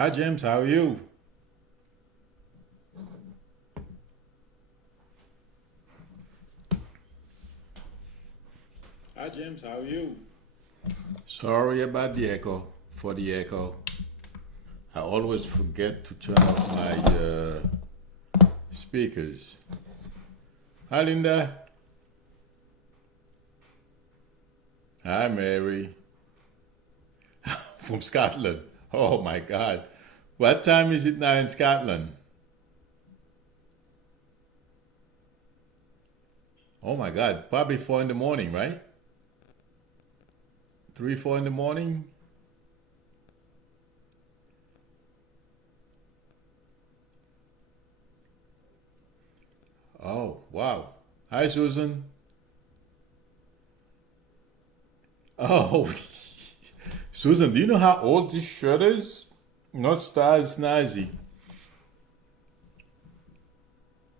Hi James, how are you? Hi James, how are you? Sorry about the echo. For the echo, I always forget to turn off my speakers. Hi Linda. Hi Mary. From Scotland. Oh my God. What time is it now in Scotland? Oh my God. Probably 4 in the morning, right? 3, 4 in the morning? Oh, wow. Hi Susan. Oh, Susan, do you know how old this shirt is? Not Stars Snazzy.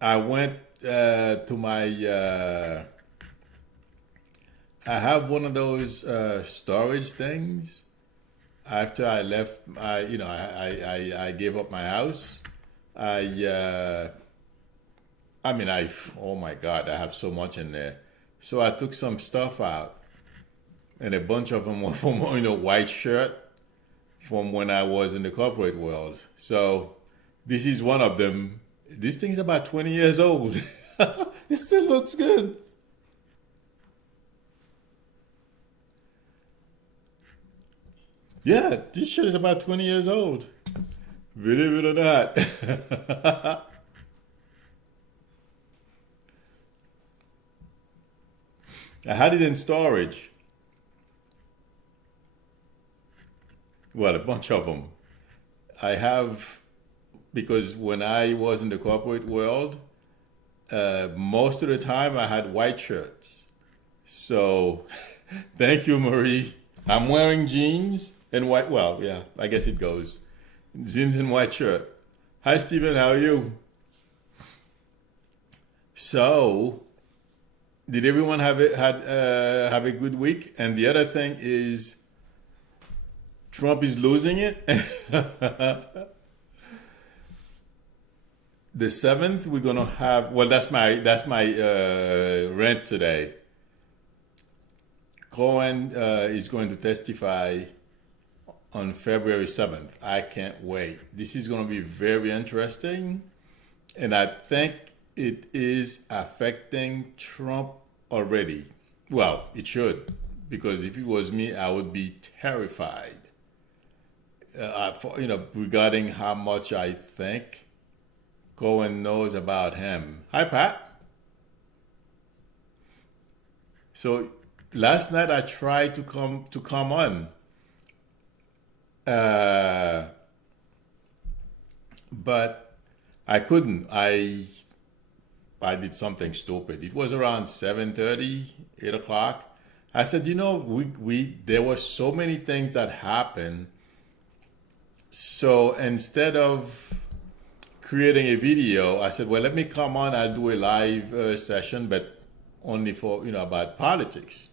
I went to my. I have one of those storage things. After I left, I gave up my house. I, I mean, I. Oh my God, I have so much in there. So I took some stuff out, and a bunch of them were from white shirt from when I was in the corporate world. So this is one of them. This thing's about 20 years old. It still looks good. Yeah, this shirt is about 20 years old. Believe it or not. I had it in storage. Well, a bunch of them. I have, because when I was in the corporate world, most of the time I had white shirts. So, thank you, Marie. I'm wearing jeans and white. Well, yeah, I guess it goes. Jeans and white shirt. Hi, Stephen. How are you? So, did everyone have a good week? And the other thing is, Trump is losing it. The 7th, we're gonna have. Well, that's my rant today. Cohen is going to testify on February 7th. I can't wait. This is going to be very interesting. And I think it is affecting Trump already. Well, it should. Because if it was me, I would be terrified. Regarding how much I think Cohen knows about him. Hi, Pat. So last night I tried to come on, uh, but I couldn't. I did something stupid. It was around 7:30, 8 o'clock. I said, we there were so many things that happened. So instead of creating a video, I said, well, let me come on. I'll do a live session, but only for about politics.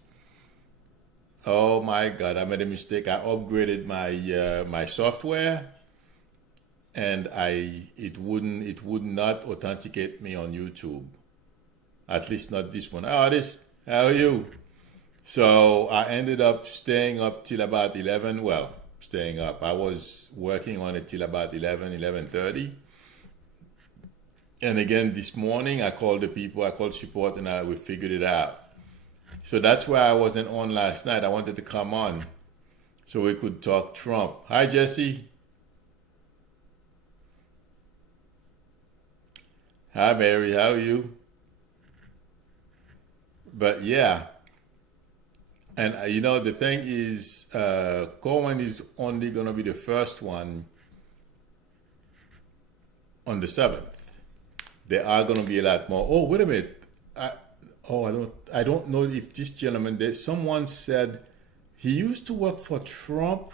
Oh my God, I made a mistake. I upgraded my software, and it would not authenticate me on YouTube. At least not this one. Artist, how are you? So I ended up staying up till about 11. Well, staying up. I was working on it till about 11, 11:30. And again this morning, I called the people, I called support, and we figured it out. So that's why I wasn't on last night. I wanted to come on so we could talk Trump. Hi, Jesse. Hi, Mary. How are you? But yeah, and the thing is, Cohen is only going to be the first one on the 7th. There are going to be a lot more. Oh, wait a minute. I, oh, I don't know if this gentleman, someone said he used to work for Trump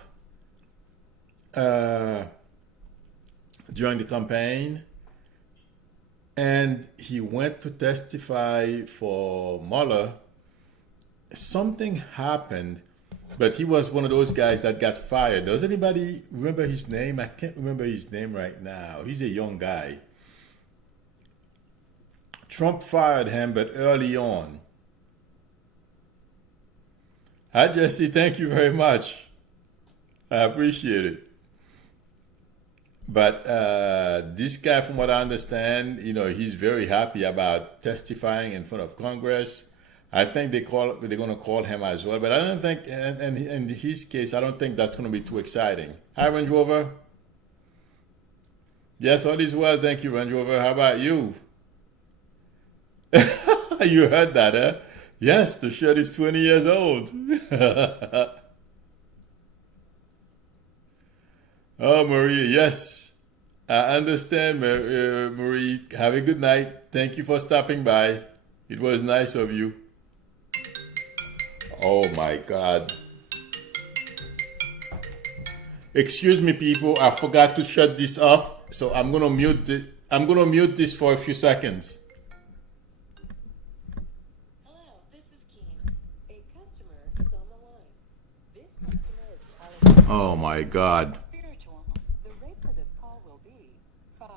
uh, during the campaign, and he went to testify for Mueller. Something happened, But he was one of those guys that got fired. Does anybody remember his name? I can't remember his name right now. He's a young guy. Trump fired him, but early on. Hi, Jesse. Thank you very much. I appreciate it. But this guy, from what I understand, he's very happy about testifying in front of Congress. I think they're going to call him as well. But I don't think, and in his case, I don't think that's going to be too exciting. Hi, Range Rover. Yes, all is well. Thank you, Range Rover. How about you? You heard that, huh? Yes, the shirt is 20 years old. Oh, Marie, yes. I understand, Marie. Have a good night. Thank you for stopping by. It was nice of you. Oh my God. Excuse me, people. I forgot to shut this off, so I'm gonna mute this for a few seconds. Hello, this is Keen. A customer is on the line. This customer is calling. Oh my God. Spiritual. The rate for this call will be 5.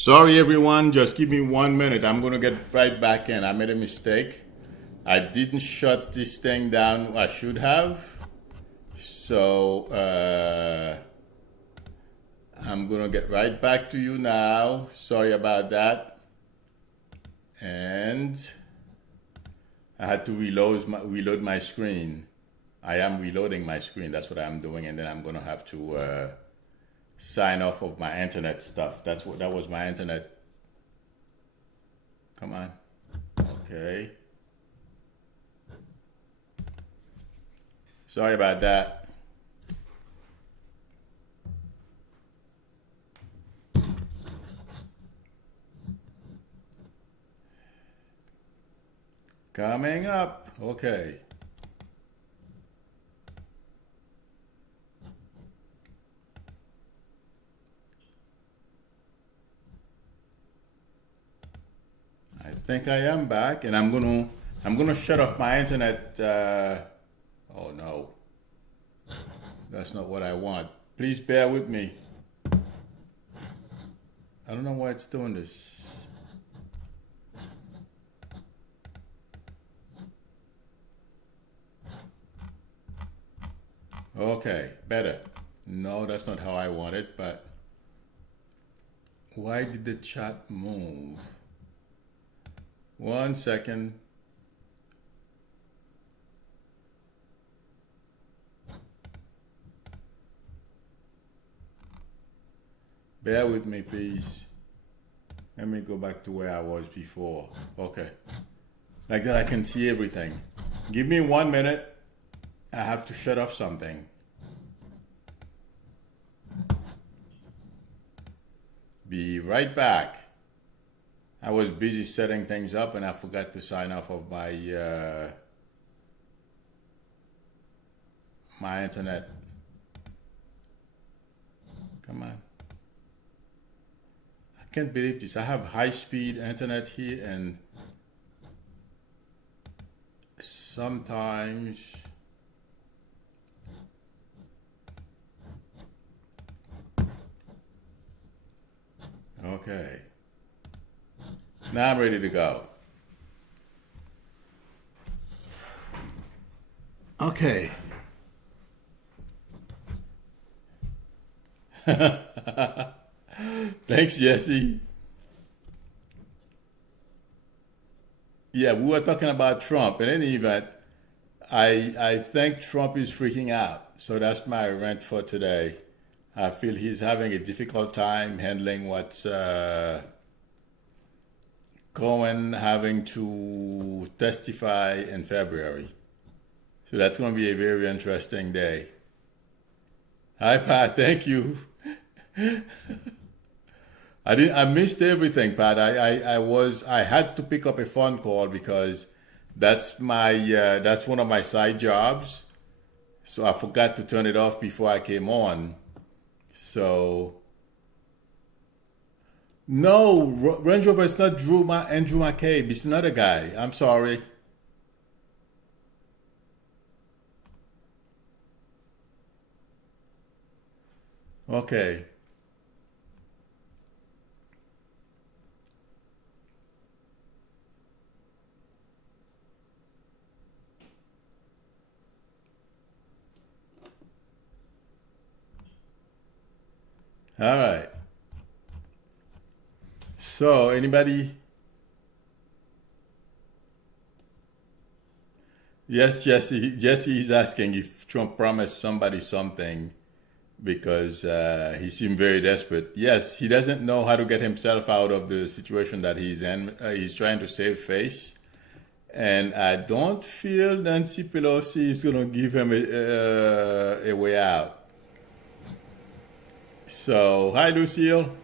Sorry, everyone. Just give me 1 minute. I'm going to get right back in. I made a mistake. I didn't shut this thing down. I should have. So I'm going to get right back to you now. Sorry about that. And I had to reload my screen. I am reloading my screen. That's what I'm doing, and then I'm gonna have to sign off of my internet stuff. That was my internet. Come on. Okay. Sorry about that. Coming up. Okay. I think I am back, and I'm gonna shut off my internet. Oh no, that's not what I want. Please bear with me. I don't know why it's doing this. Okay, better. No, that's not how I want it, but why did the chat move? 1 second. Bear with me, please. Let me go back to where I was before. Okay. Like that I can see everything. Give me 1 minute. I have to shut off something. Be right back. I was busy setting things up and I forgot to sign off of my internet. Come on. I can't believe this. I have high-speed internet here, and sometimes okay. Now I'm ready to go. Okay. Thanks, Jesse. Yeah, we were talking about Trump. In any event, I think Trump is freaking out. So that's my rant for today. I feel he's having a difficult time handling what's having to testify in February. So that's going to be a very interesting day. Hi, Pat. Thank you. I missed everything, Pat. I had to pick up a phone call because that's one of my side jobs. So I forgot to turn it off before I came on. So no, Range Rover is not Andrew McCabe. It's another guy. I'm sorry. Okay. All right. So anybody? Yes, Jesse. Jesse is asking if Trump promised somebody something because he seemed very desperate. Yes, he doesn't know how to get himself out of the situation that he's in. He's trying to save face. And I don't feel Nancy Pelosi is going to give him a way out. So, hi, Lucille.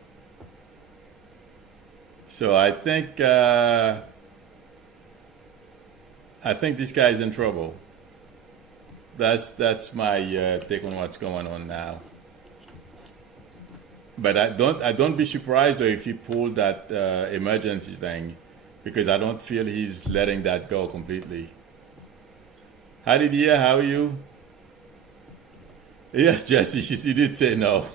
So I think this guy's in trouble. That's my take on what's going on now. But I don't be surprised though if he pulled that emergency thing, because I don't feel he's letting that go completely. Hi, Lydia, how are you? Yes, Jesse, she did say no.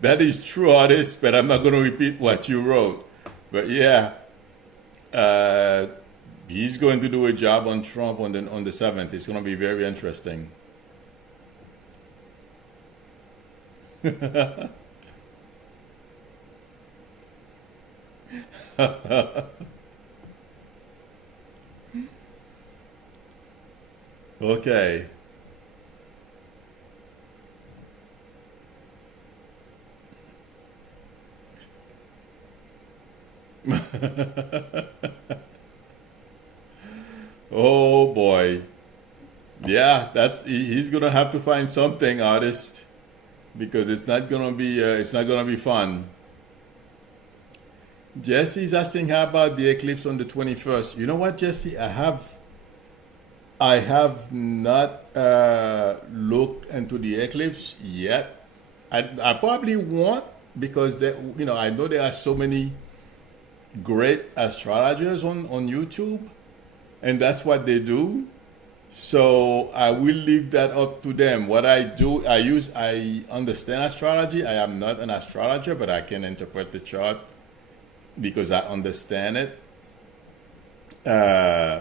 That is true, artist, but I'm not going to repeat what you wrote. But yeah, uh, he's going to do a job on Trump on the 7th. It's going to be very interesting. Okay. Oh boy. Yeah, he's gonna have to find something, artist, because it's not gonna be fun. Jesse's asking how about the eclipse on the 21st. You know what, Jesse? I have not looked into the eclipse yet. I probably won't because I know there are so many great astrologers on YouTube, and that's what they do. So I will leave that up to them. What I do, I understand astrology. I am not an astrologer, but I can interpret the chart because I understand it.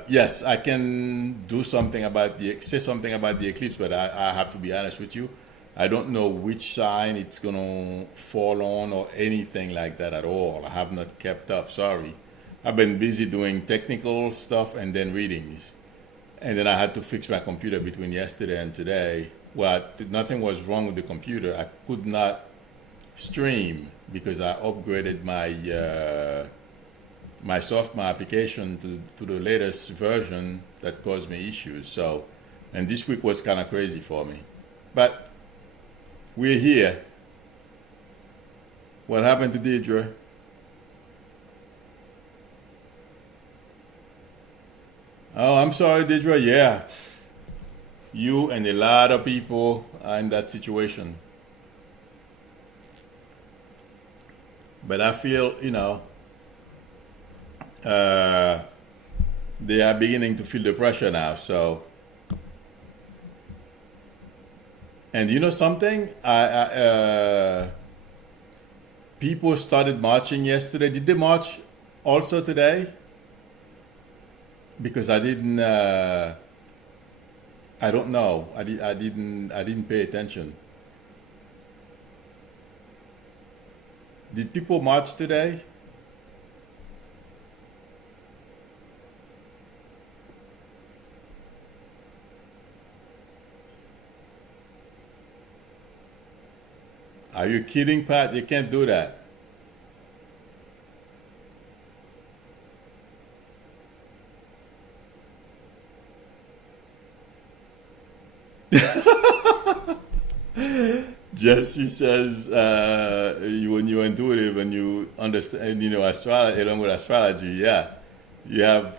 Yes, I can say something about the eclipse, but I have to be honest with you. I don't know which sign it's gonna fall on or anything like that at all. I have not kept up. Sorry, I've been busy doing technical stuff and then readings, and then I had to fix my computer between yesterday and today. Well, nothing was wrong with the computer. I could not stream because I upgraded my application to the latest version that caused me issues. So, and this week was kind of crazy for me. But we're here. What happened to Deidre? Oh, I'm sorry, Deidre. Yeah, you and a lot of people are in that situation. But I feel, uh, they are beginning to feel the pressure now. So, and you know something? People started marching yesterday. Did they march also today? Because I don't know. I didn't pay attention. Did people march today? Are you kidding, Pat? You can't do that. Jesse says when you're intuitive and you understand, astrology along with astrology, yeah, you have.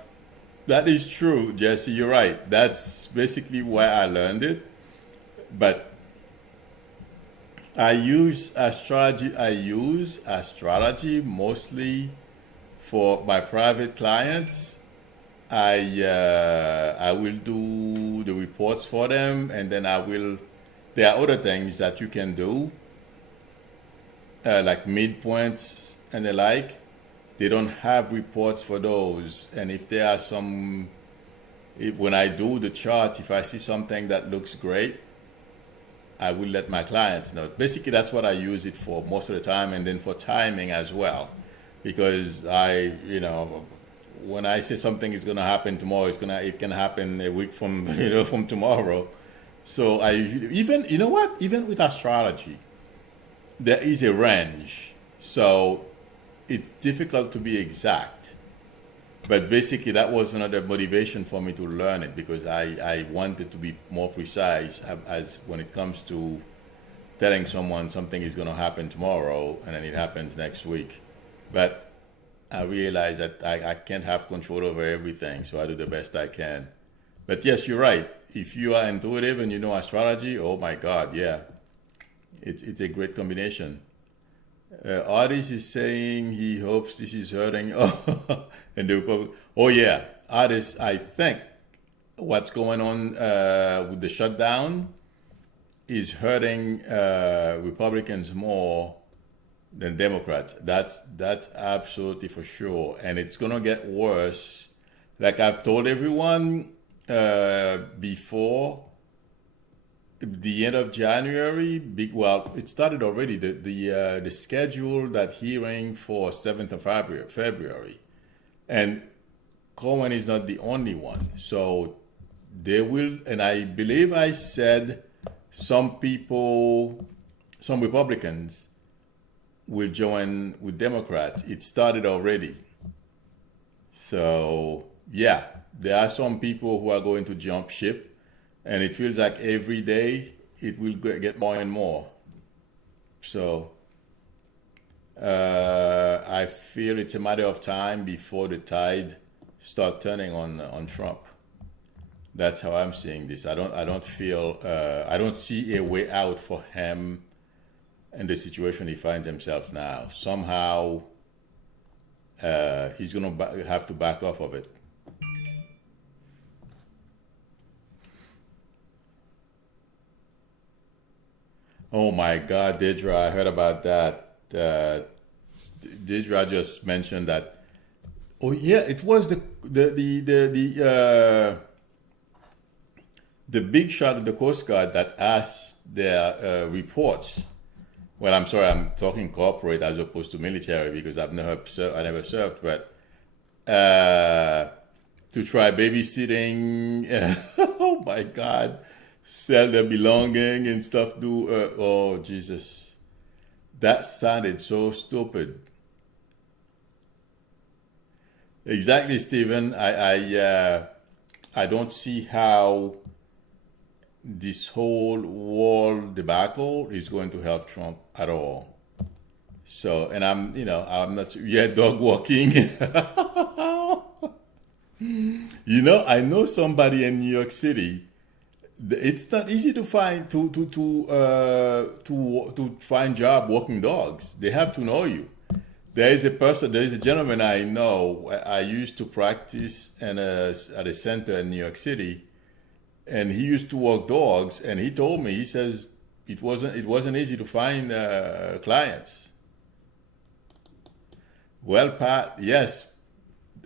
That is true, Jesse. You're right. That's basically why I learned it. But I use astrology mostly for my private clients. I will do the reports for them, and then I will. There are other things that you can do, like midpoints and the like. They don't have reports for those, and if there are if when I do the charts, if I see something that looks great, I will let my clients know. Basically, that's what I use it for most of the time, and then for timing as well, because when I say something is going to happen tomorrow, it can happen a week from from tomorrow. So I usually even you know what even with astrology, there is a range, so it's difficult to be exact. But basically, that was another motivation for me to learn it because I wanted to be more precise as when it comes to telling someone something is going to happen tomorrow and then it happens next week. But I realize that I can't have control over everything, so I do the best I can. But yes, you're right. If you are intuitive and you know astrology, oh my God, yeah, it's a great combination. Artis is saying he hopes this is hurting. Oh, and the Republic. Oh yeah, Artis. I think what's going on with the shutdown is hurting Republicans more than Democrats. That's absolutely for sure, and it's gonna get worse. Like I've told everyone before, the end of January. Well, it started already. The scheduled that hearing for 7th of February, and Cohen is not the only one. So they will, and I believe I said some people, some Republicans will join with Democrats. It started already. So yeah, there are some people who are going to jump ship, and it feels like every day it will get more and more. So I feel it's a matter of time before the tide start turning on Trump. That's how I'm seeing this. I don't feel I don't see a way out for him in the situation he finds himself now. Somehow he's going to have to back off of it. Oh my God, Deidre, I heard about that. Deidre just mentioned that. Oh yeah, it was the big shot of the Coast Guard that asked their reports. Well, I'm sorry, I'm talking corporate as opposed to military because I never served, but to try babysitting. Oh my God, sell their belonging and stuff. Oh Jesus, that sounded so stupid. Exactly, Stephen. I don't see how this whole wall debacle is going to help Trump at all. So, and I'm not, yeah, dog walking. I know somebody in New York City. It's not easy to find to find job walking dogs. They have to know you. There is a gentleman I know. I used to practice at a center in New York City, and he used to walk dogs. And he told me, he says it wasn't easy to find clients. Well, Pat, yes,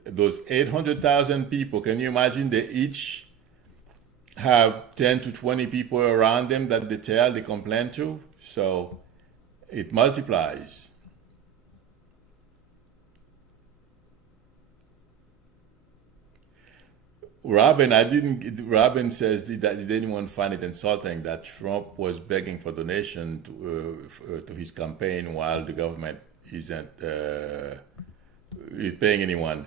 those 800,000 people. Can you imagine? They each have 10 to 20 people around them that they complain to. So it multiplies. Robin says that did anyone find it insulting that Trump was begging for donation to his campaign while the government isn't paying anyone?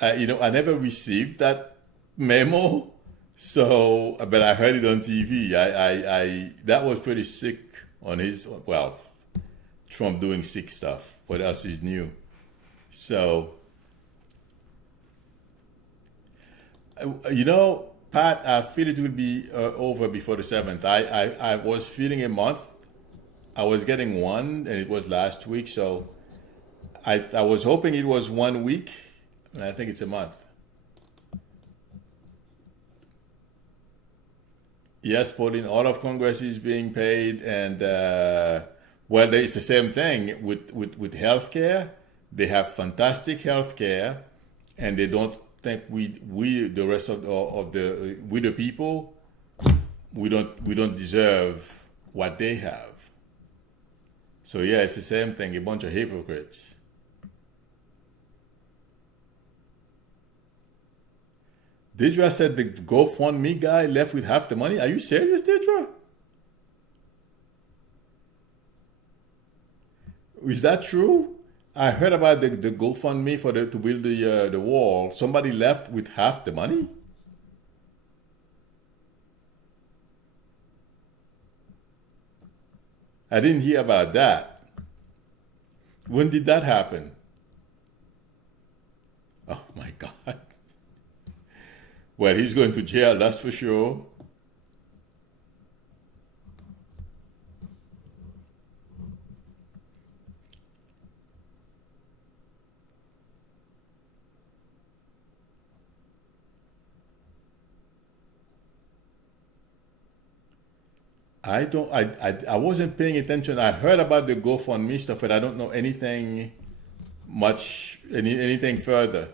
I never received that memo, so but I heard it on TV. That was pretty sick on his. Well, Trump doing sick stuff. What else is new? So. Pat, I feel it will be over before the 7th. I was feeling a month. I was getting one, and it was last week. So I was hoping it was 1 week, and I think it's a month. Yes, Pauline, all of Congress is being paid, and well, it's the same thing with healthcare. They have fantastic healthcare, and they don't think we the rest of the we the people we don't deserve what they have. So yeah, it's the same thing. A bunch of hypocrites. Didra said the GoFundMe guy left with half the money. Are you serious, Didra? Is that true? I heard about the GoFundMe to build the wall. Somebody left with half the money. I didn't hear about that. When did that happen? Oh my God. Well, he's going to jail, that's for sure. I wasn't paying attention. I heard about the GoFundMe stuff, but I don't know anything anything further.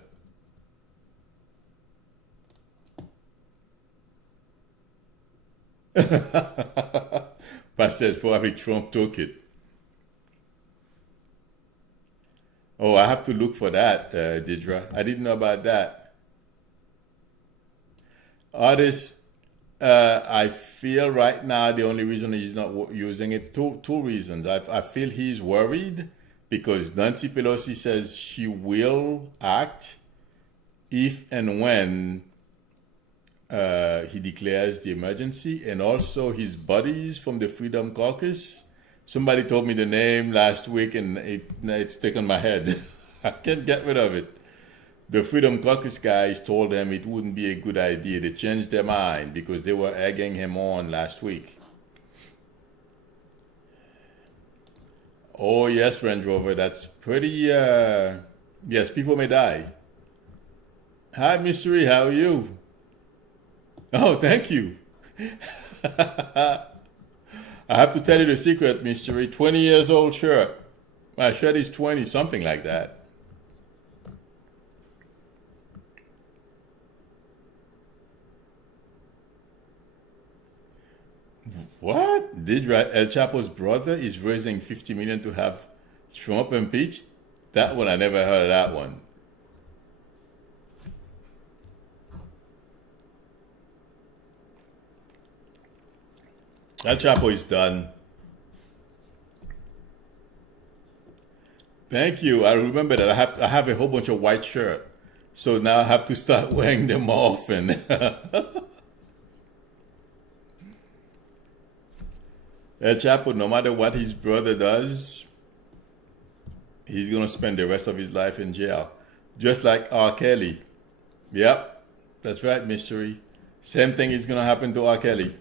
Pat says probably Trump took it. Oh, I have to look for that, Didra. I didn't know about that. Artist, I feel right now the only reason he's not using it, two reasons. I feel he's worried because Nancy Pelosi says she will act if and when he declares the emergency, and also his buddies from the Freedom Caucus. Somebody told me the name last week, and it's stuck in my head. I can't get rid of it. The Freedom Caucus guys told him it wouldn't be a good idea. They changed their mind because they were egging him on last week. Oh yes, Range Rover, that's pretty. Yes, people may die. Hi, Mystery. How are you? Oh, thank you. I have to tell you the secret, Mystery. 20 years old shirt. My shirt is 20, something like that. What? Did El Chapo's brother is raising 50 million to have Trump impeached? That one, I never heard of that one. El Chapo is done. Thank you. I remember that I have a whole bunch of white shirt. So now I have to start wearing them more often. El Chapo, no matter what his brother does, he's gonna spend the rest of his life in jail. Just like R. Kelly. Yep, that's right, Mystery. Same thing is gonna happen to R. Kelly.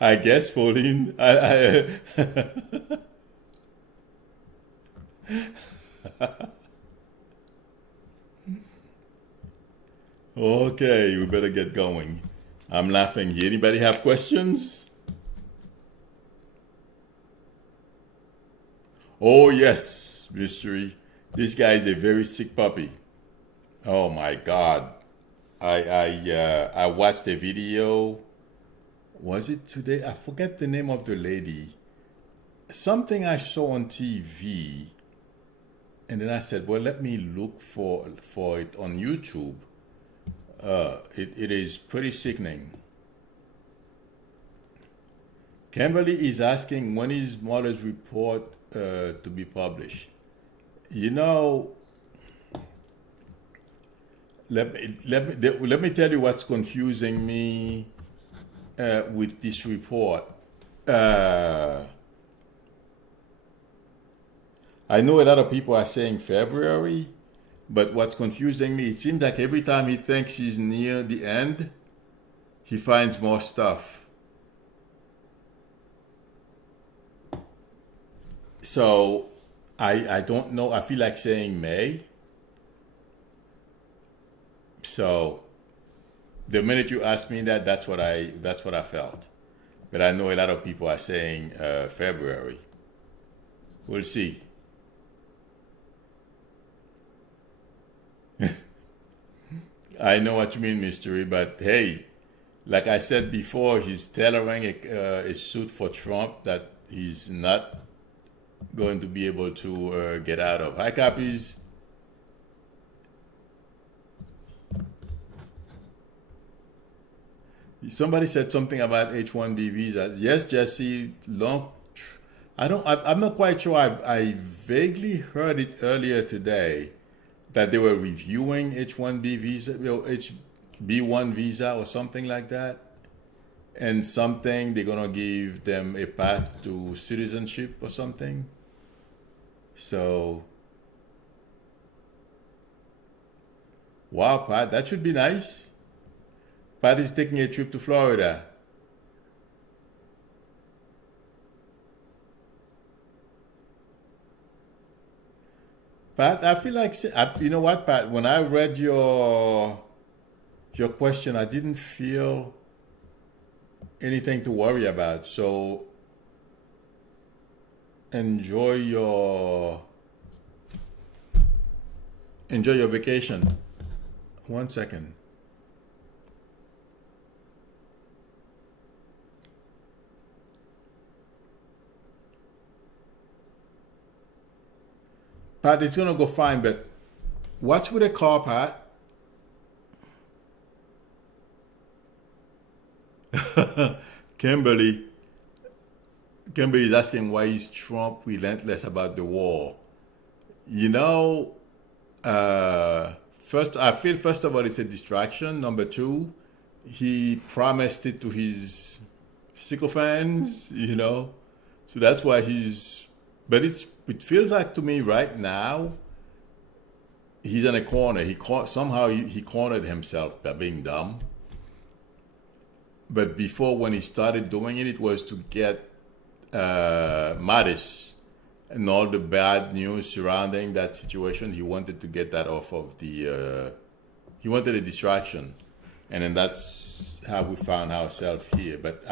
I guess, Pauline. Okay, we better get going. I'm laughing here. Anybody have questions? Oh yes, Mystery. This guy is a very sick puppy. Oh my God. I watched a video. Was it today? I forget the name of the lady. Something I saw on TV, and then I said, "Well, let me look for it on YouTube." It is pretty sickening. Kimberly is asking when is Mueller's report to be published. You know, let me tell you what's confusing me with this report. Uh, I know a lot of people are saying February, but what's confusing me, it seems like every time he thinks he's near the end, he finds more stuff. So I don't know. I feel like saying May. So the minute you asked me that, that's what I felt. But I know a lot of people are saying February. We'll see. I know what you mean, Mystery, but hey, like I said before, he's tailoring a suit for Trump that he's not going to be able to get out of. Hi, copies. Somebody said something about H-1B visa. Yes, Jesse. Long. I'm not quite sure. I vaguely heard it earlier today that they were reviewing H-1B visa, HB1 visa or something like that, and something they're gonna give them a path to citizenship or something. So, wow, Pat, that should be nice. Pat is taking a trip to Florida. Pat, I feel like you know what, Pat. When I read your question, I didn't feel anything to worry about. So enjoy your enjoy your vacation. 1 second. Pat, it's gonna go fine, but what's with a car, Pat? Kimberly. Kimberly is asking why is Trump relentless about the war? You know, first I feel first of all it's a distraction. Number two, he promised it to his sycophants, so that's why he's. But it feels like to me right now he's in a corner. Somehow he cornered himself by being dumb. But before, when he started doing it, it was to get Mattis and all the bad news surrounding that situation. He wanted to get that off of the. He wanted a distraction, and then that's how we found ourselves here. But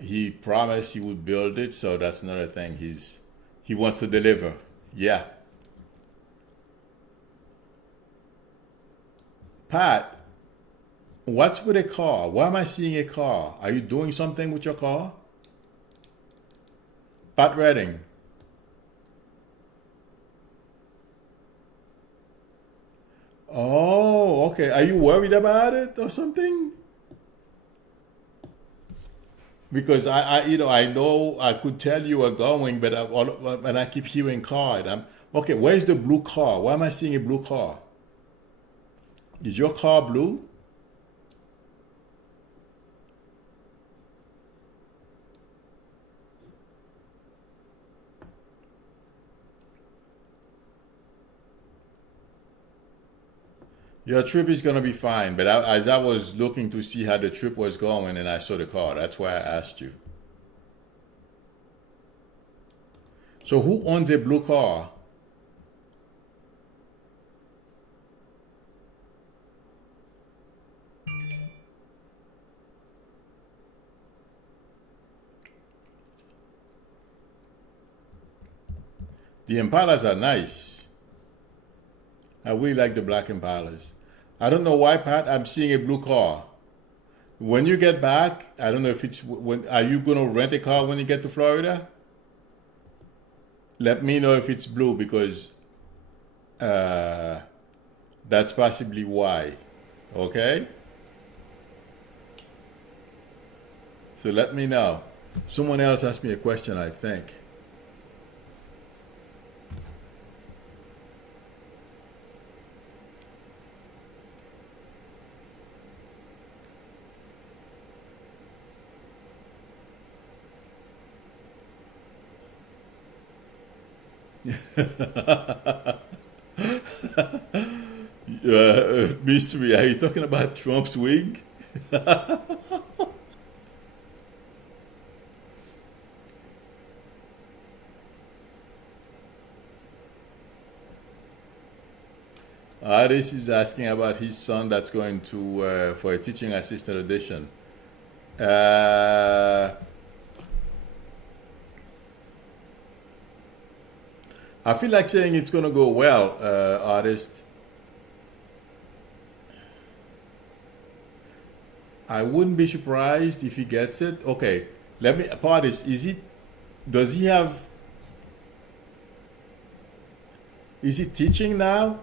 he promised he would build it, so that's another thing. He wants to deliver. Yeah. Pat, what's with a car? Why am I seeing a car? Are you doing something with your car? Pat Redding. Oh, okay. Are you worried about it or something? Because I know I could tell you are going, but and I keep hearing car. And okay. Where's the blue car? Why am I seeing a blue car? Is your car blue? Your trip is gonna be fine, but as I was looking to see how the trip was going, and I saw the car, that's why I asked you. So who owns a blue car? The Impalas are nice. I really like the black Impalas. I don't know why, Pat. I'm seeing a blue car. When you get back, I don't know if it's when. Are you gonna rent a car when you get to Florida? Let me know if it's blue because uh, that's possibly why. Okay. So let me know. Someone else asked me a question, I think. Mystery, are you talking about Trump's wig? Aris is asking about his son that's going to for a teaching assistant audition. Uh, I feel like saying it's going to go well, artist. I wouldn't be surprised if he gets it. Okay, let me. Artist, does he have? Is he teaching now?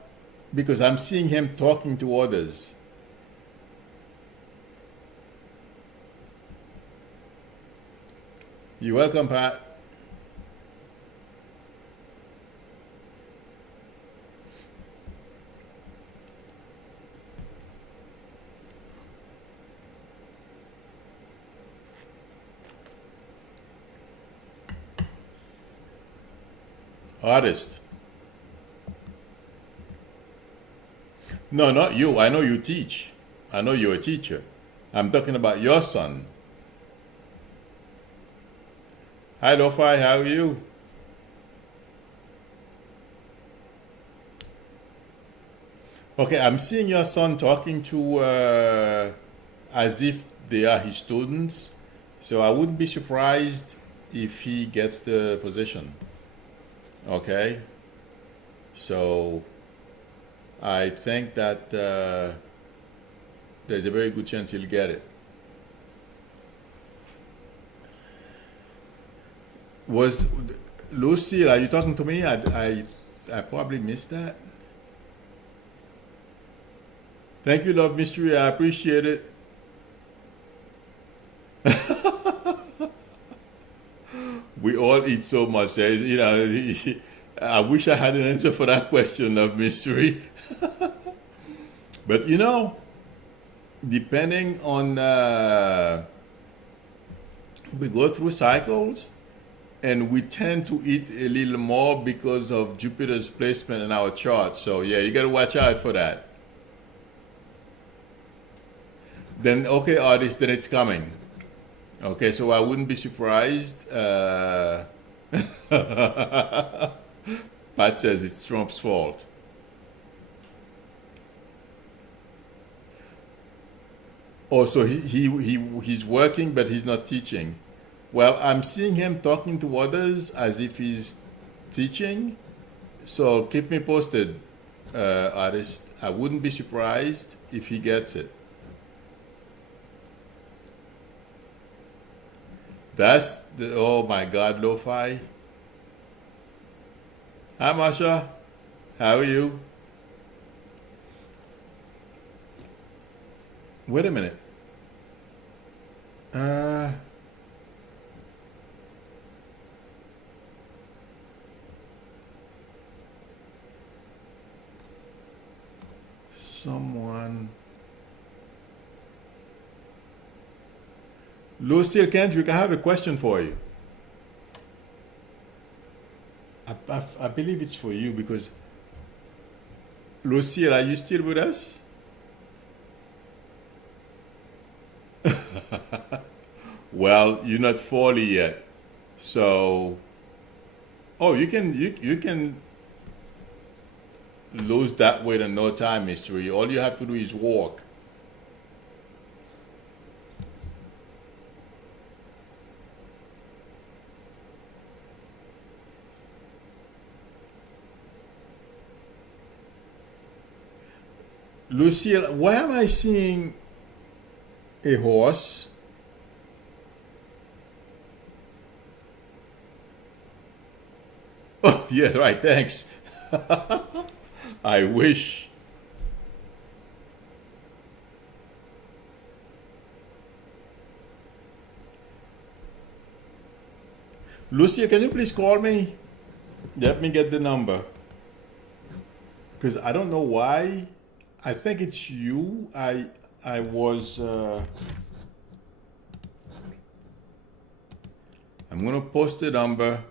Because I'm seeing him talking to others. You're welcome, Pat. Artist. No, not you. I know you teach. I know you're a teacher. I'm talking about your son. Hi, Lo-Fi. How are you? Okay, I'm seeing your son talking to as if they are his students. So I wouldn't be surprised if he gets the position. Okay? So I think that there's a very good chance he'll get it. Was Lucy, are you talking to me? I probably missed that. Thank you, Love Mystery. I appreciate it. We all eat so much. I wish I had an answer for that question, Love Mystery. But depending on, we go through cycles and we tend to eat a little more because of Jupiter's placement in our chart. So, yeah, you got to watch out for that. Then, okay, artist, then it's coming. Okay, so I wouldn't be surprised. Pat says it's Trump's fault. Oh, so he's working, but he's not teaching. Well, I'm seeing him talking to others as if he's teaching. So keep me posted, artist. I wouldn't be surprised if he gets it. That's the, oh my God, lo-fi. Hi, Masha. How are you? Wait a minute. Uh, someone. Lucille Kendrick, I have a question for you. I believe it's for you because Lucille, are you still with us? Well, you're not 40 yet, so oh, you can lose that weight in no time, mystery. All you have to do is walk. Lucille, why am I seeing a horse? Oh, yeah, right, thanks. I wish. Lucia, can you please call me? Let me get the number. Because I don't know why. I think it's you. I was. I'm gonna post the number.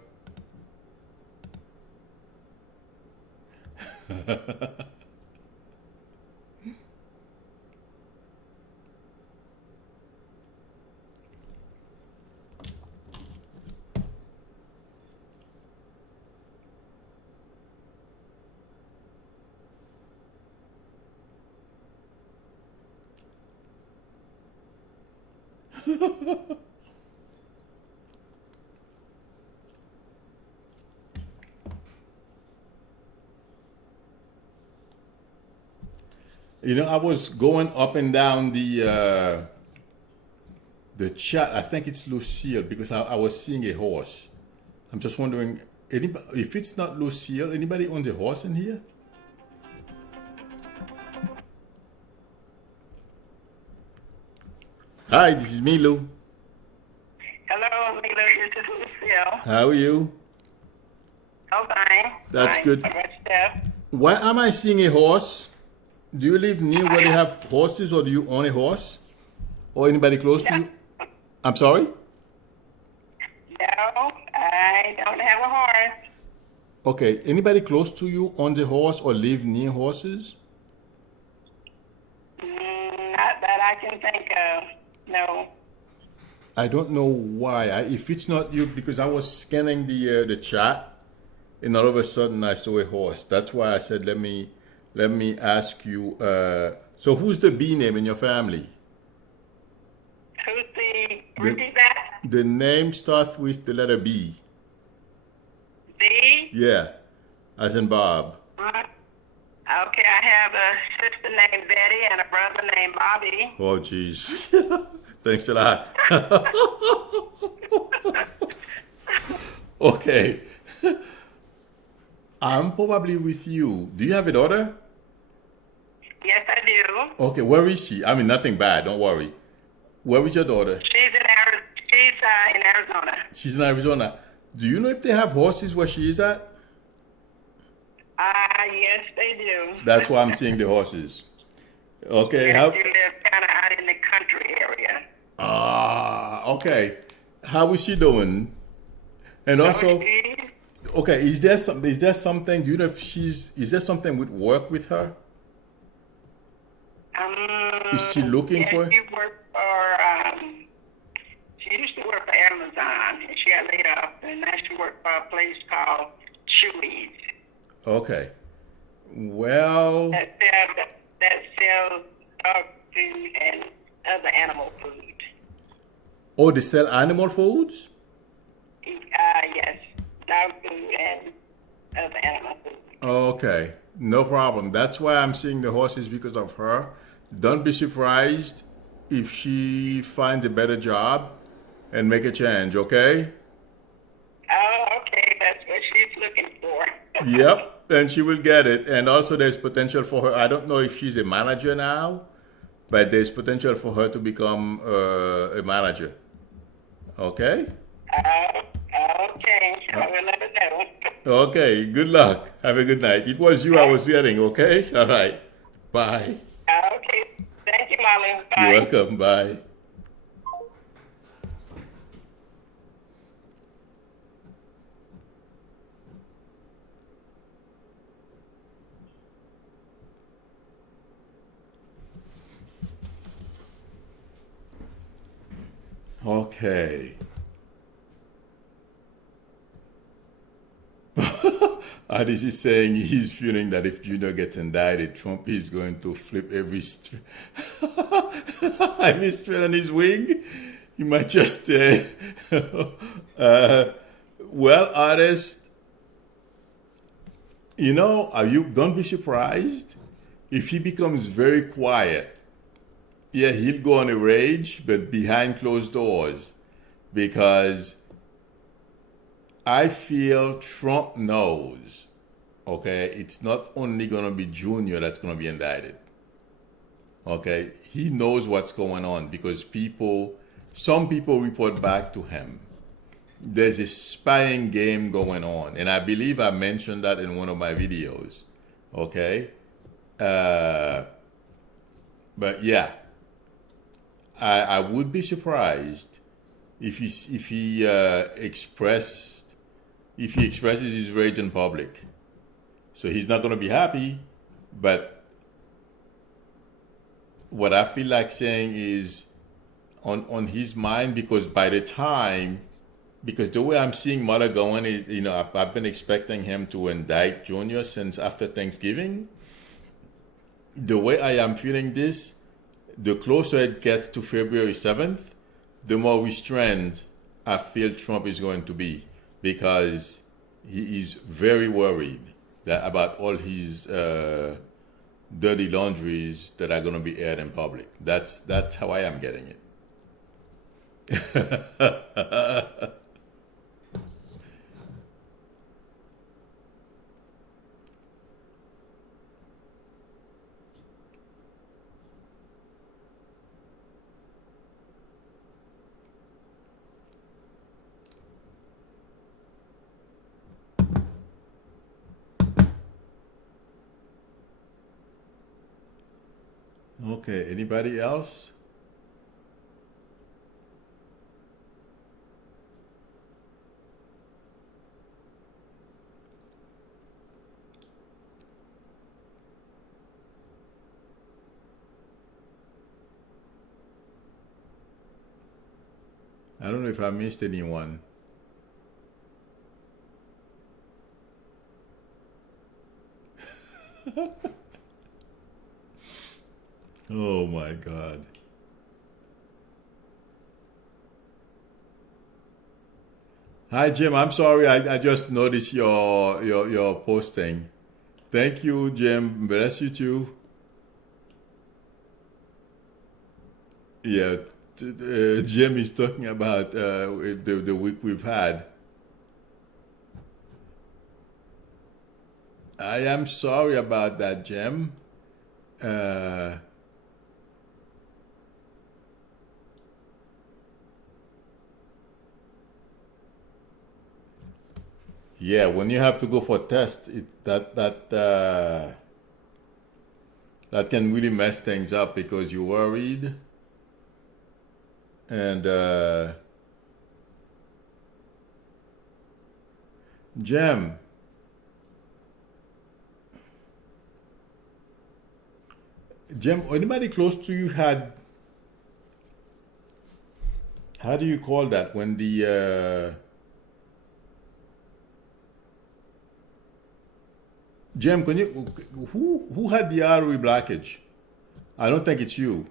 I was going up and down the chat. I think it's Lucille because I was seeing a horse. I'm just wondering, if it's not Lucille, anybody owns a horse in here? Hi, this is Milou. Hello, Milou. This is Lucille. How are you? I'm fine. That's Fine. good. How about yourself? Why am I seeing a horse? Do you live near where they have horses, or do you own a horse? Or anybody close to you? I'm sorry? No, I don't have a horse. Okay, anybody close to you owns a horse or live near horses? Not that I can think of. No. I don't know why. If it's not you, because I was scanning the chat, and all of a sudden I saw a horse. That's why I said let me ask you. So who's the B name in your family? Who's the repeat that? The name starts with the letter B. B? Yeah, as in Bob. Okay, I have a sister named Betty and a brother named Bobby. Oh, jeez. Thanks a lot. Okay. I'm probably with you. Do you have a daughter? Yes, I do. Okay, where is she? I mean, nothing bad. Don't worry. Where is your daughter? She's in Arizona. She's in Arizona. Do you know if they have horses where she is at? Yes, they do. That's why I'm seeing the horses. Okay. Yes, How? she lives kind of out in the country area. Okay. How is she doing? And So also, she, okay, is there something, do you know if is there something with work with her? Is she looking yeah, for? she worked for, she used to work for Amazon, and she got laid off, and now she worked for a place called Chewy's Okay. Well, that sells dog food and other animal food. oh, they sell animal foods? Yes, dog food and other animal food. Okay, no problem. That's why I'm seeing the horses because of her. Don't be surprised if she finds a better job and make a change, okay? Oh, okay, that's what she's looking for. Yep, and she will get it. And also, there's potential for her. I don't know if she's a manager now, but there's potential for her to become a manager. Okay? Okay, I will let her know. Okay, good luck. Have a good night. It was you I was getting, okay? All right. Bye. Okay, thank you, Molly. You're Bye. welcome. Bye. Okay. Adish is saying he's feeling that if Junior gets indicted, Trump is going to flip every straight on his wing. He might just, uh, well, artist, don't be surprised if he becomes very quiet. Yeah, he'll go on a rage, but behind closed doors, because I feel Trump knows, okay, it's not only going to be Junior that's going to be indicted. Okay, he knows what's going on because some people report back to him. There's a spying game going on, and I believe I mentioned that in one of my videos. Okay, uh, but yeah, I would be surprised if he expresses his rage in public. So he's not going to be happy, but what I feel like saying is on his mind, because because the way I'm seeing Mueller going is, I've been expecting him to indict Junior since after Thanksgiving. The way I am feeling this, the closer it gets to February 7th, the more restrained I feel Trump is going to be, because he is very worried that about all his dirty laundries that are going to be aired in public. That's how I am getting it. Okay, anybody else? I don't know if I missed anyone. Oh my God. Hi Jim, I'm sorry. I just noticed your posting. Thank you, Jim. Bless you too. Yeah, Jim is talking about the week we've had. I am sorry about that, Jim. Uh, yeah, when you have to go for tests, that can really mess things up because you're worried. And Jim, anybody close to you had, how do you call that when Jim, can you, who had the artery blockage? I don't think it's you.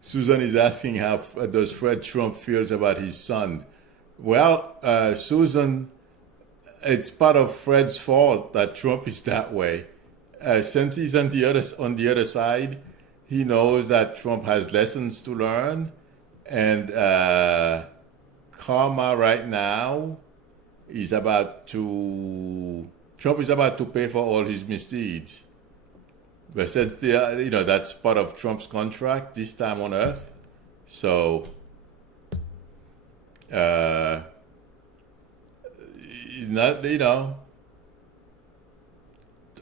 Susan is asking how does Fred Trump feels about his son. Well, Susan, it's part of Fred's fault that Trump is that way. Since he's on the other side, he knows that Trump has lessons to learn, and karma right now is about to Trump is about to pay for all his misdeeds. But since that's part of Trump's contract this time on Earth, so uh, not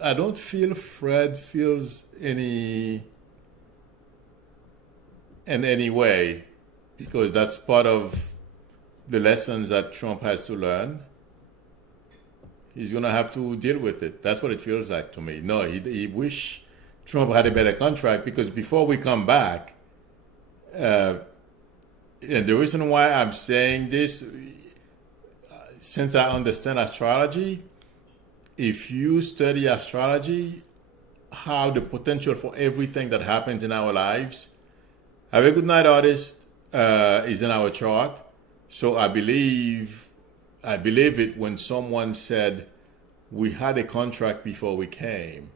I don't feel Fred feels in any way because that's part of the lessons that Trump has to learn. He's gonna have to deal with it. That's what it feels like to me. No, he wish Trump had a better contract because before we come back, uh, and the reason why I'm saying this, since I understand astrology, if you study astrology, how the potential for everything that happens in our lives, have a good night, artist, is in our chart. So I believe it when someone said we had a contract before we came,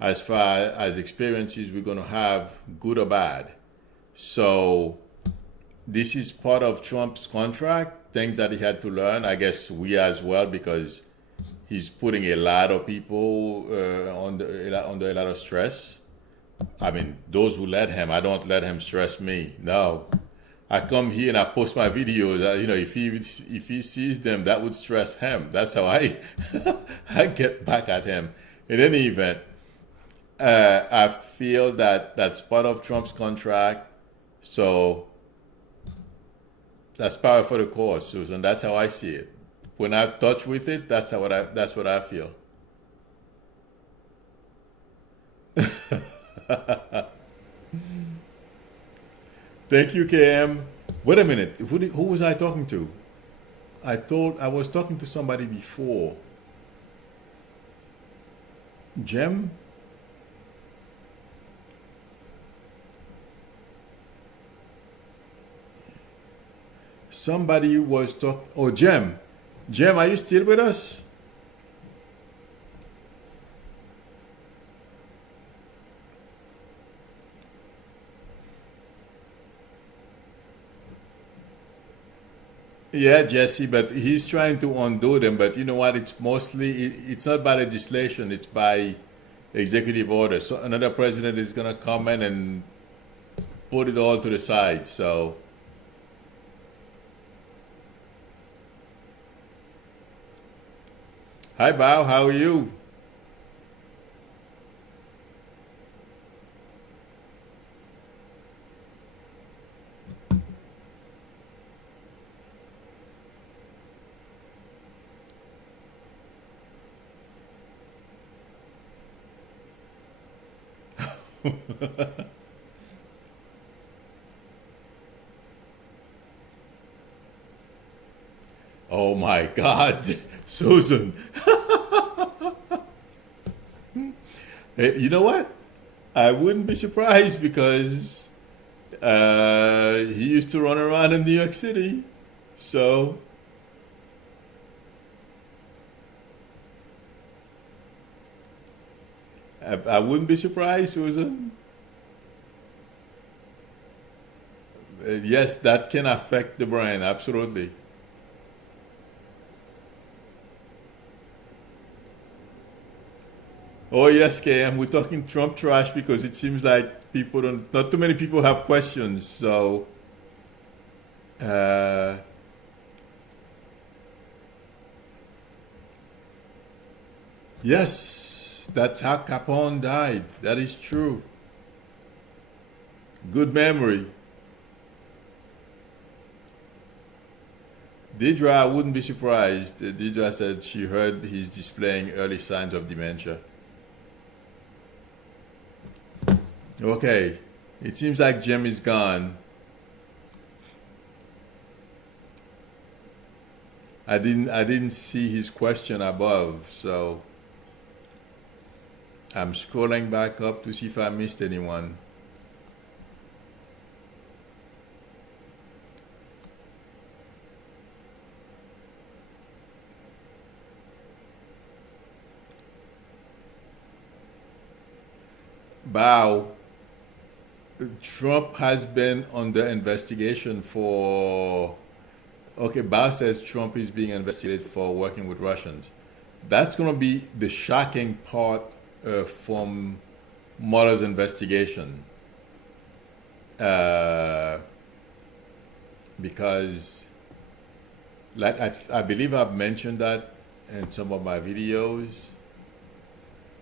as far as experiences we're going to have, good or bad. So this is part of Trump's contract, things that he had to learn. I guess we as well, because he's putting a lot of people under a lot of stress. I mean, those who let him, I don't let him stress me. No, I come here and I post my videos. If he sees them, that would stress him. That's how I I get back at him. In any event, I feel that that's part of Trump's contract. So that's power for the cause, Susan. That's how I see it. When I touch with it, that's what I feel. Thank you, KM. Wait a minute. Who was I talking to? I was talking to somebody before. Jem? Somebody was talking. Oh, Jem. Jem, are you still with us? Yeah, Jesse, but he's trying to undo them. But you know what? It's not by legislation, it's by executive order. So another president is going to come in and put it all to the side. So, hi, Bao, how are you? Oh my God, Susan. Hey, you know what? I wouldn't be surprised because he used to run around in New York City. So I wouldn't be surprised, Susan. Yes, that can affect the brain, absolutely. Oh yes, KM, we're talking Trump trash because it seems like people don't, not too many people have questions. So, uh, yes, that's how Capone died. That is true. Good memory. Deidre, I wouldn't be surprised. Deidre said she heard he's displaying early signs of dementia. Okay, it seems like Jim is gone. I didn't see his question above, so I'm scrolling back up to see if I missed anyone. Bow. Trump has been under investigation for. Okay, Bow says Trump is being investigated for working with Russians. That's going to be the shocking part from Mueller's investigation. Uh, because, like I believe I've mentioned that in some of my videos,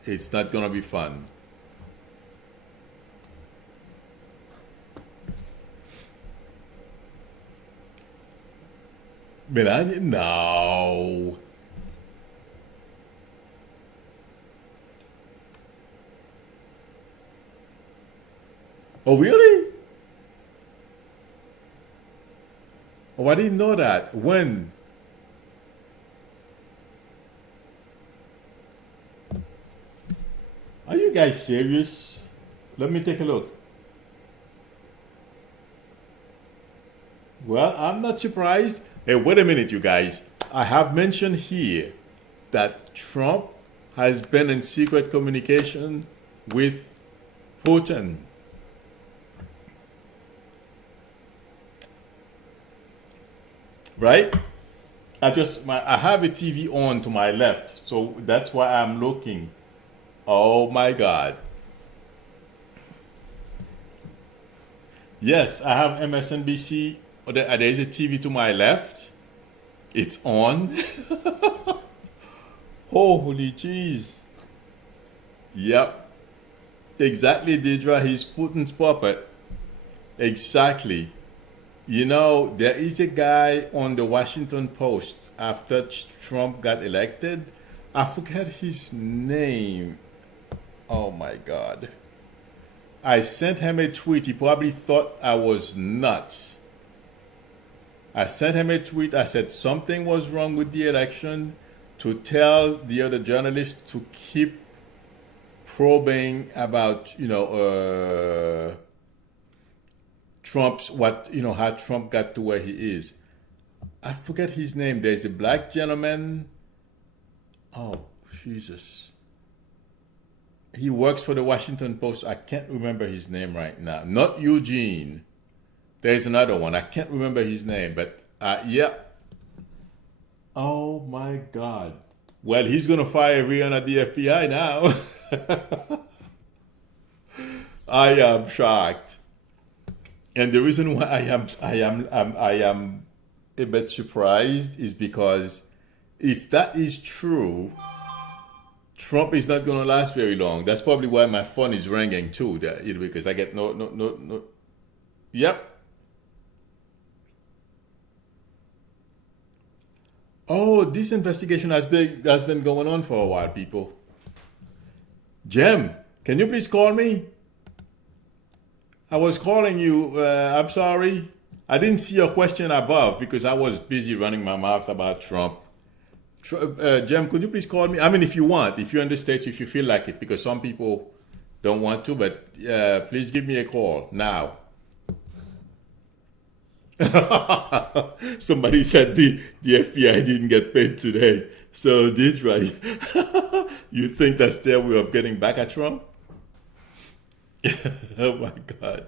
it's not going to be fun. Melania, no. Oh, really? Oh, I didn't know that. When? Are you guys serious? Let me take a look. Well, I'm not surprised. Hey, wait a minute, you guys. I have mentioned here that Trump has been in secret communication with Putin. Right? I have a TV on to my left, so that's why I'm looking. Oh my God. Yes, I have MSNBC. There's a TV to my left. It's on. Holy jeez. Yep. Exactly, Deidre. He's Putin's puppet. Exactly. You know, there is a guy on the Washington Post after Trump got elected. I forget his name. Oh my God. I sent him a tweet. He probably thought I was nuts. I sent him a tweet. I said something was wrong with the election, to tell the other journalists to keep probing about, Trump's, how Trump got to where he is. I forget his name. There's a black gentleman. Oh, Jesus. He works for the Washington Post. I can't remember his name right now. Not Eugene. There's another one. I can't remember his name, but yeah. Oh my God. Well, he's going to fire everyone at the FBI now. I am shocked. And the reason why I am a bit surprised is because if that is true, Trump is not going to last very long. That's probably why my phone is ringing too. Because I get no. Yep. Oh, this investigation has been going on for a while, people. Jem, can you please call me? I was calling you. I'm sorry. I didn't see your question above because I was busy running my mouth about Trump. Jem, could you please call me? I mean, if you want, if you're in the States, if you feel like it, because some people don't want to, but please give me a call now. Somebody said the FBI didn't get paid today. So, Deidre, you think that's their way of getting back at Trump? Oh my God.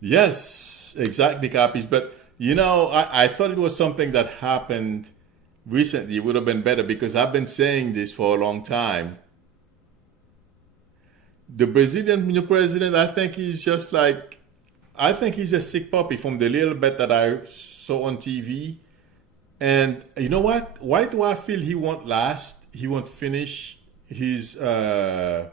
Yes, exactly, copies. But I thought it was something that happened recently. It would have been better because I've been saying this for a long time. The Brazilian new president, I think he's a sick puppy from the little bit that I saw on TV. And you know what? Why do I feel he won't last? He won't finish his. From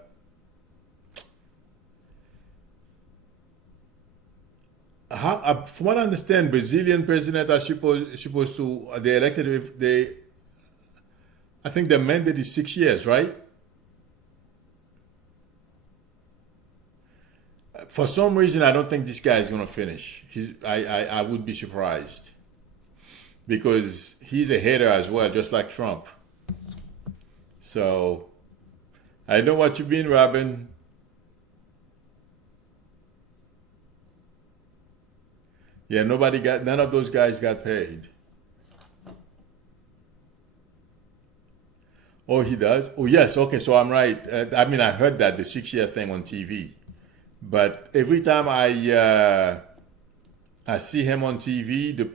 what I understand, Brazilian president are supposed to they elected if they. I think the mandate is 6 years, right? For some reason, I don't think this guy is gonna finish. I would be surprised because he's a hater as well, just like Trump. So I know what you mean, Robin. Yeah, none of those guys got paid. Oh, he does? Oh, yes. Okay, so I'm right. I mean, I heard that the 6 year thing on TV, but every time I see him on TV, the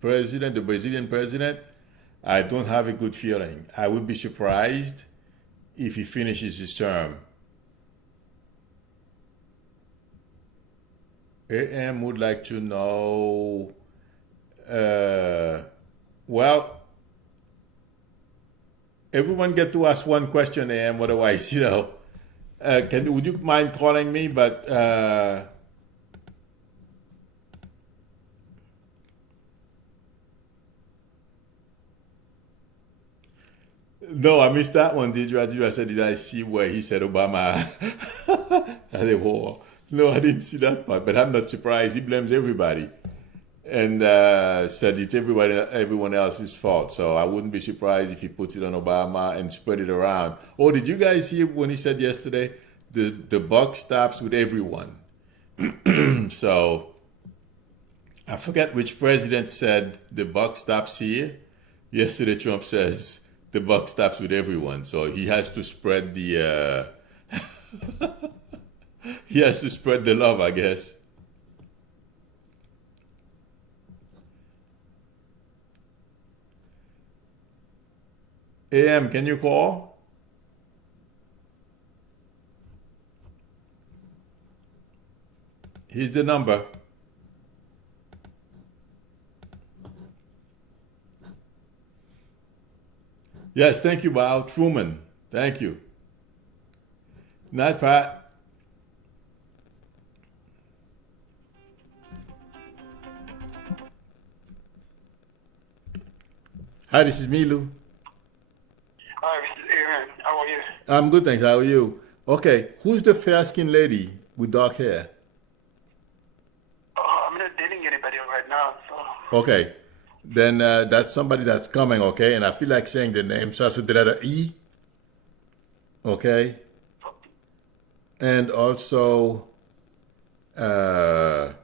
president, the Brazilian president, I don't have a good feeling. I would be surprised if he finishes his term. AM would like to know. Uh, well, everyone get to ask one question, AM. Otherwise, would you mind calling me? But no, I missed that one. Did you? I said, did I see where he said Obama had a war? No, I didn't see that part. But I'm not surprised. He blames everybody and said it's everyone else's fault. So I wouldn't be surprised if he puts it on Obama and spread it around. Oh, did you guys hear when he said yesterday, the buck stops with everyone? So I forget which president said the buck stops here. Yesterday, Trump says the buck stops with everyone. So he has to spread the he has to spread the love, I guess. AM, can you call? Here's the number. Yes, thank you, Bao. Truman. Thank you. Night, Pat. Hi, this is Milou. Hi, this is Aaron. How are you? I'm good, thanks. How are you? Okay, who's the fair-skinned lady with dark hair? I'm not dating anybody right now, so. Okay, then that's somebody that's coming, okay? And I feel like saying the name starts with the letter E, okay? And also, uh,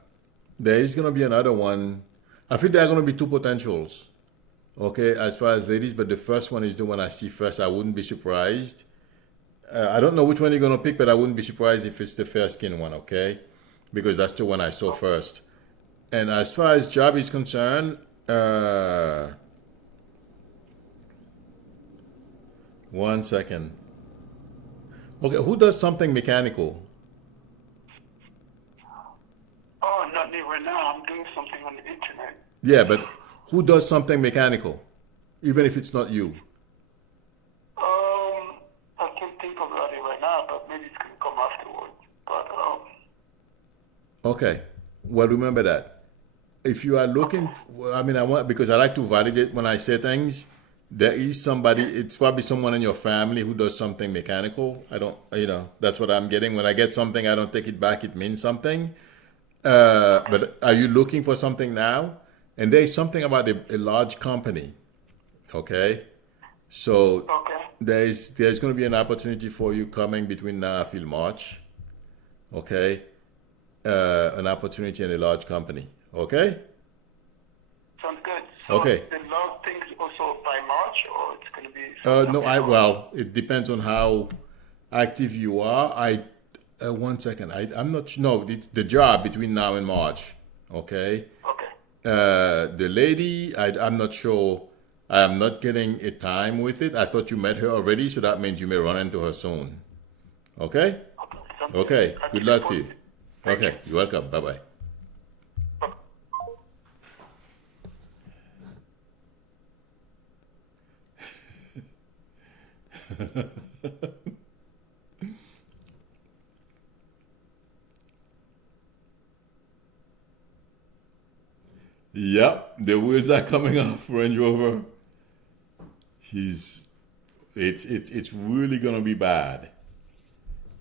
there is going to be another one. I feel there are going to be two potentials, okay, as far as ladies, but the first one is the one I see first. I wouldn't be surprised. I don't know which one you're going to pick, but I wouldn't be surprised if it's the fair skin one, okay? Because that's the one I saw first. And as far as job is concerned, one second. Okay, who does something mechanical? Oh, not me right now. I'm doing something on the internet. Yeah, but who does something mechanical? Even if it's not you. I can't think of it right now, but maybe it's gonna come afterwards. But Okay. Well, remember that. If you are looking, I mean, I want, because I like to validate when I say things. There is somebody, it's probably someone in your family who does something mechanical. I don't, that's what I'm getting. When I get something, I don't take it back. It means something. But are you looking for something now? And there is something about a large company. Okay. So okay. there's going to be an opportunity for you coming between now, I feel March. Okay. an opportunity in a large company. Okay? Sounds good. So Okay. the log thing is also by March, or it's going to be No, sometime before? well, it depends on how active you are. 1 second. I'm not. No, it's the job between now and March. Okay. Okay. The lady, I'm not sure. I'm not getting a time with it. I thought you met her already, so that means you may run into her soon. Okay? Okay. Sounds good. Okay. I'll Good keep you luck to you. posted. Thank you. Okay. You're welcome. Bye bye. Bye. Yep, the wheels are coming off Range Rover. He's it's really gonna be bad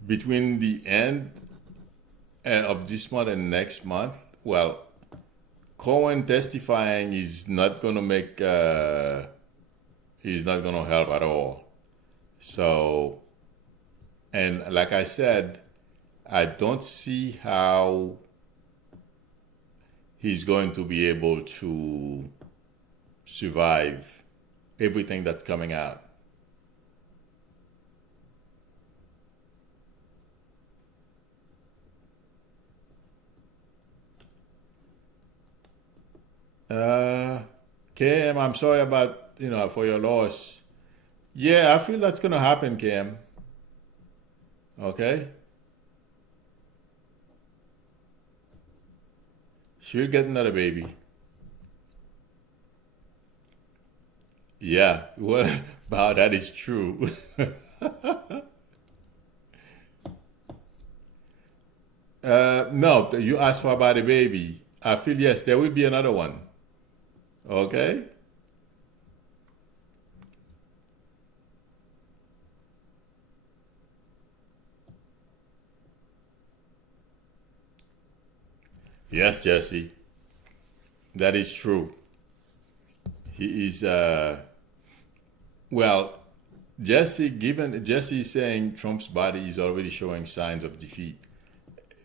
between the end of this month and next month. Well, Cohen testifying is not gonna make he's not gonna help at all. So, and like I said, I don't see how he's going to be able to survive everything that's coming out. Uh, Cam, I'm sorry about for your loss. Yeah, I feel that's gonna happen, Cam. Okay, she'll get another baby. Yeah, well, wow, that is true. No, you asked for about a baby. I feel yes, there will be another one. Okay. Yes, Jesse, that is true. He is. Well, Jesse is saying Trump's body is already showing signs of defeat.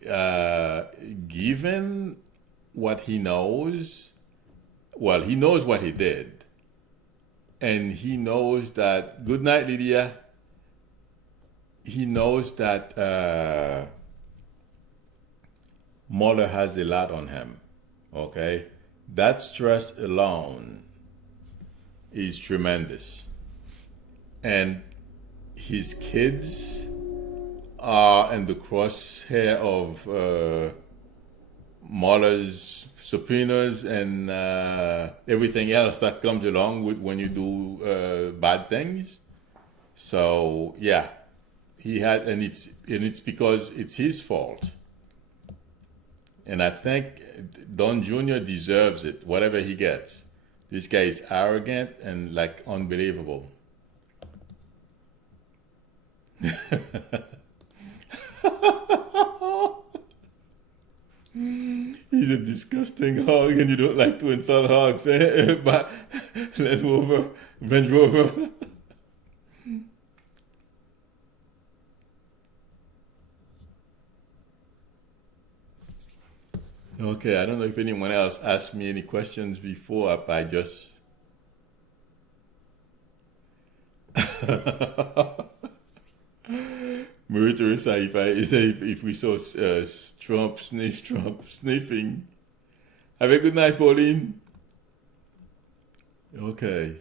Uh, Given what he knows, well, he knows what he did, and he knows that. Good night, Lydia. He knows that Mueller has a lot on him. Okay, that stress alone is tremendous, and his kids are in the crosshair of Mueller's subpoenas and everything else that comes along with when you do bad things. So yeah, he had, and it's because it's his fault. And I think Don Jr. deserves it, whatever he gets. This guy is arrogant and like unbelievable. He's a disgusting hog, and you don't like to insult hogs, eh? But Land Rover, Range Rover. Okay, I don't know if anyone else asked me any questions before. I just. Marie Teresa, if we saw Trump sniffing. Have a good night, Pauline. Okay.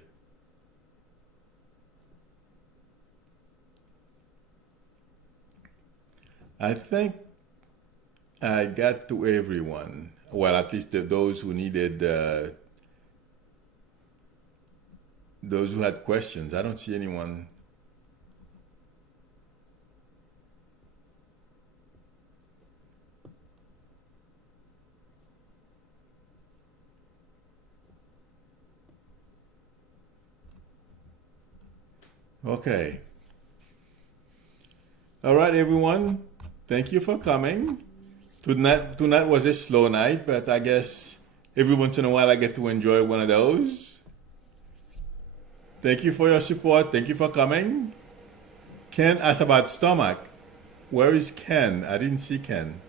I think I got to everyone. Well, at least those who needed, those who had questions. I don't see anyone. Okay. All right, everyone. Thank you for coming. Tonight was a slow night, but I guess every once in a while I get to enjoy one of those. Thank you for your support. Thank you for coming. Ken asked about stomach. Where is Ken? I didn't see Ken.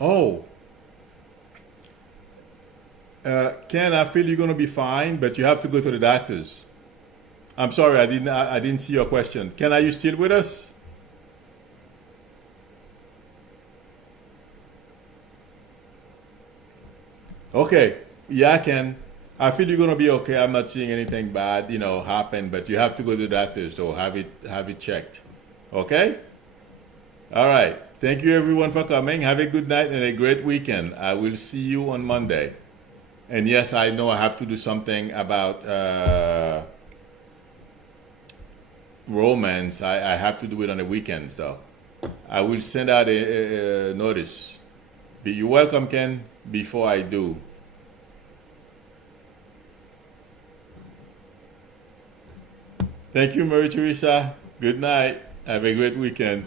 Oh, Ken, I feel you're gonna be fine, but you have to go to the doctors. I'm sorry, I didn't see your question. Ken, are you still with us? Okay, yeah, Ken. I feel you're gonna be okay. I'm not seeing anything bad, happen, but you have to go to the doctor, so have it checked. Okay? All right. Thank you everyone for coming. Have a good night and a great weekend. I will see you on Monday. And yes, I know I have to do something about romance. I have to do it on the weekends, though. I will send out a notice. You're welcome, Ken. Before I do, thank you, Mary Teresa. Good night. Have a great weekend.